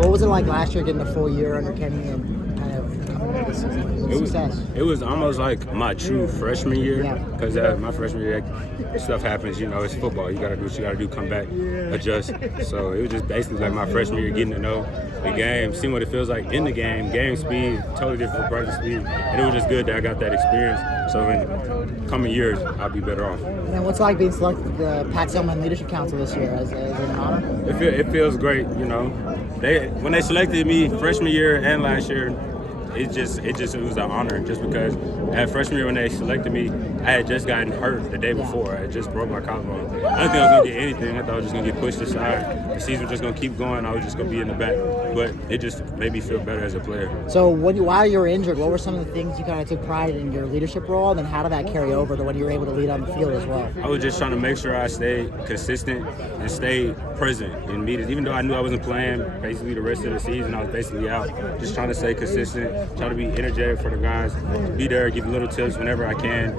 What was it like last year getting a full year under Kenny and kind of coming into this season with success? It was almost like my true freshman year, because my freshman year, stuff happens. It's football. You got to do what you got to do, come back, adjust. So it was just basically like my freshman year, getting to know the game, seeing what it feels like in the game speed, totally different from practice speed. And it was just good that I got that experience. So in coming years, I'll be better off. And then what's it like being selected to the Pat Tillman Leadership Council this year? Is it an honor? It feels great, When they selected me freshman year and last year, it was an honor, just because at freshman year when they selected me, I had just gotten hurt the day before. I just broke my collarbone. I didn't think I was going to get anything. I thought I was just going to get pushed aside. The season was just going to keep going. I was just going to be in the back. But it just made me feel better as a player. So while you were injured, what were some of the things you kind of took pride in your leadership role, and then how did that carry over to when you were able to lead on the field as well? I was just trying to make sure I stayed consistent and stayed present in meetings. Even though I knew I wasn't playing basically the rest of the season, I was basically out. Just trying to stay consistent, trying to be energetic for the guys, be there, give little tips whenever I can,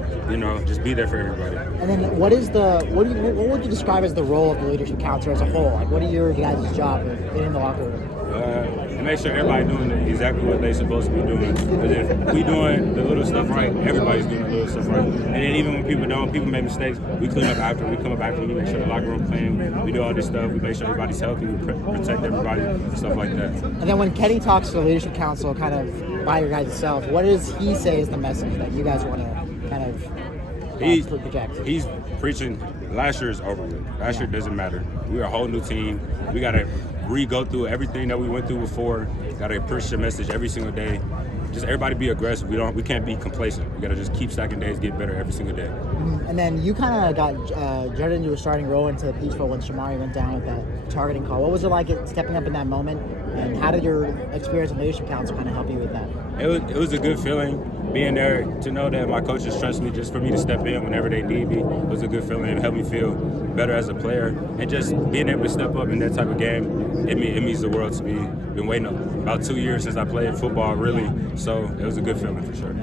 just be there for everybody. And then what would you describe as the role of the leadership council as a whole? Like, what are your guys' job in the locker room? And make sure everybody doing exactly what they're supposed to be doing. Because if we doing the little stuff right, everybody's doing the little stuff right. And then even when people make mistakes, we clean up after. We come up after. We make sure the locker room clean. We do all this stuff. We make sure everybody's healthy. We protect everybody, stuff like that. And then when Kenny talks to the leadership council, kind of by your guys' self, what does he say is the message that you guys want to kind of project? He's preaching. Last year is over with. Last year doesn't matter. We're a whole new team. We got to go through everything that we went through before. Got to push the message every single day. Just everybody be aggressive. We can't be complacent. We got to just keep stacking days, get better every single day. And then you kind of got jetted into a starting role into the Peach Bowl when Shamari went down with that targeting call. What was it like stepping up in that moment, and how did your experience in leadership council kind of help you with that? It was a good feeling being there, to know that my coaches trust me just for me to step in whenever they need me. It was a good feeling. It helped me feel better as a player, and just being able to step up in that type of game, it means the world to me. Been waiting about 2 years since I played football, really, so it was a good feeling for sure.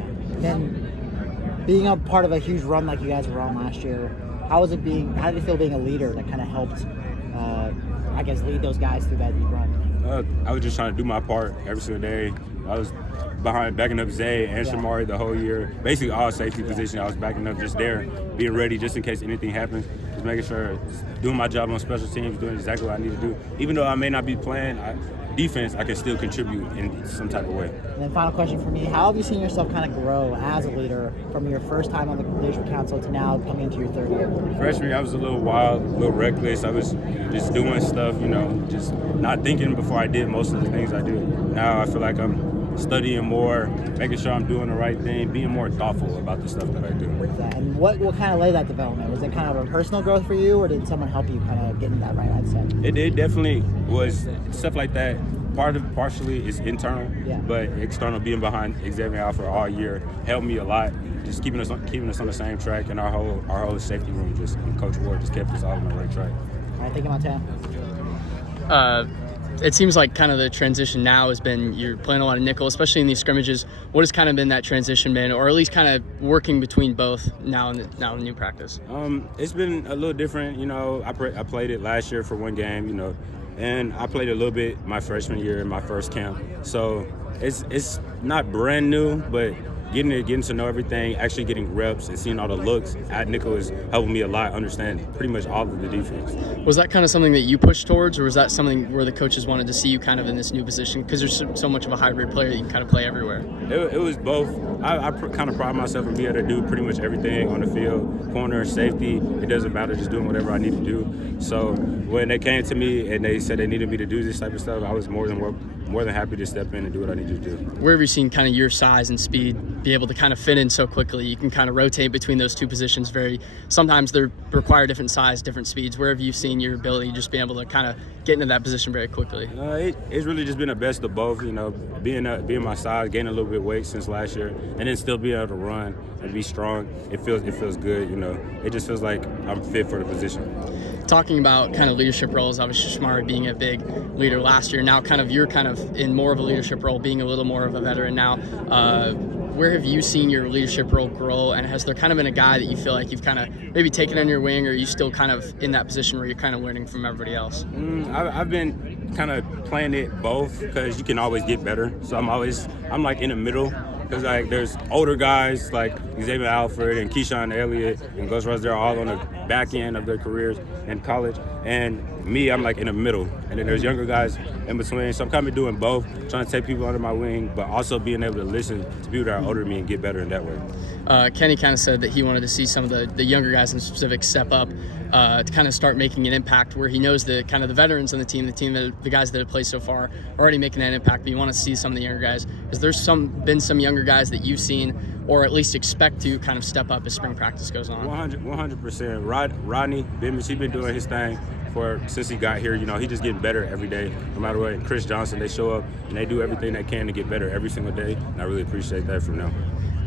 Then being a part of a huge run like you guys were on last year, how did it feel being a leader that kind of helped, lead those guys through that run? I was just trying to do my part every single day. I was backing up Zay and Shamari the whole year. Basically all safety position, I was backing up, just there, being ready just in case anything happens. Just making sure, doing my job on special teams, doing exactly what I need to do. Even though I may not be playing defense, I can still contribute in some type of way. And then final question for me, how have you seen yourself kind of grow as a leader from your first time on the leadership council to now coming into your third year? Freshman year, I was a little wild, a little reckless. I was just doing stuff, just not thinking before I did most of the things I do. Now I feel like I'm studying more, making sure I'm doing the right thing, being more thoughtful about the stuff that I do. And what kind of led that development? Was it kind of a personal growth for you, or did someone help you kind of get in that right mindset? It definitely was. Stuff like that, partially is internal, but external, being behind Xavier Alford all year helped me a lot. Just keeping us on the same track, and our whole safety room, and Coach Ward just kept us all on the right track. All right, thank you, Montana. It seems like kind of the transition now has been you're playing a lot of nickel, especially in these scrimmages. What has kind of been that transition been, or at least kind of working between both now in new practice? It's been a little different. I played it last year for one game, and I played a little bit my freshman year in my first camp. So it's not brand new, but getting to know everything, actually getting reps and seeing all the looks at nickel is helping me a lot understand pretty much all of the defense. Was that kind of something that you pushed towards, or was that something where the coaches wanted to see you kind of in this new position? Because there's so much of a hybrid player that you can kind of play everywhere. It was both. I kind of pride myself in being able to do pretty much everything on the field, corner, safety. It doesn't matter, just doing whatever I need to do. So when they came to me and they said they needed me to do this type of stuff, I was more than happy to step in and do what I need to do. Where have you seen kind of your size and speed be able to kind of fit in so quickly? You can kind of rotate between those two positions sometimes they require different size, different speeds. Where have you seen your ability just being able to kind of get into that position very quickly? It's really just been a best of both, being my size, gaining a little bit of weight since last year, and then still being able to run and be strong. It feels good, It just feels like I'm fit for the position. Talking about kind of leadership roles, obviously Shamari being a big leader last year, now you're kind of in more of a leadership role, being a little more of a veteran now. Where have you seen your leadership role grow, and has there kind of been a guy that you feel like you've kind of maybe taken under your wing, or are you still kind of in that position where you're kind of learning from everybody else? I've been kind of playing it both because you can always get better. So I'm like in the middle. Because like there's older guys like Xavier Alford and Keyshawn Elliott and Gus Rush, they're all on the back end of their careers in college. And me, I'm like in the middle. And then there's younger guys in between. So I'm kind of doing both, trying to take people under my wing, but also being able to listen to people that are older than me and get better in that way. Kenny kind of said that he wanted to see some of the younger guys in specific step up to kind of start making an impact, where he knows the kind of the veterans on the team that the guys that have played so far are already making that impact, but you want to see some of the younger guys. Is there been some younger guys that you've seen or at least expect to kind of step up as spring practice goes on? 100%. Rodney Bimich, he's been doing his thing since he got here. You know, he's just getting better every day, no matter what. And Chris Johnson, they show up and they do everything they can to get better every single day. And I really appreciate that from them.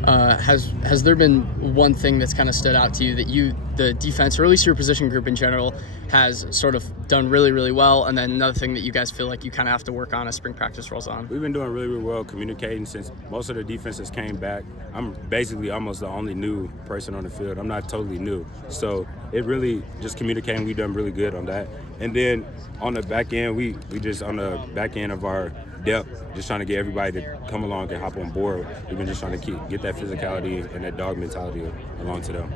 Has there been one thing that's kind of stood out to you that the defense, or at least your position group in general, has sort of done really, really well, and then another thing that you guys feel like you kind of have to work on as spring practice rolls on? We've been doing really, really well communicating since most of the defenses came back. I'm basically almost the only new person on the field. I'm not totally new. So it really just communicating, we've done really good on that. And then on the back end, we just on the back end of our depth, just trying to get everybody to come along and hop on board. We've been just trying to get that physicality and that dog mentality along to them.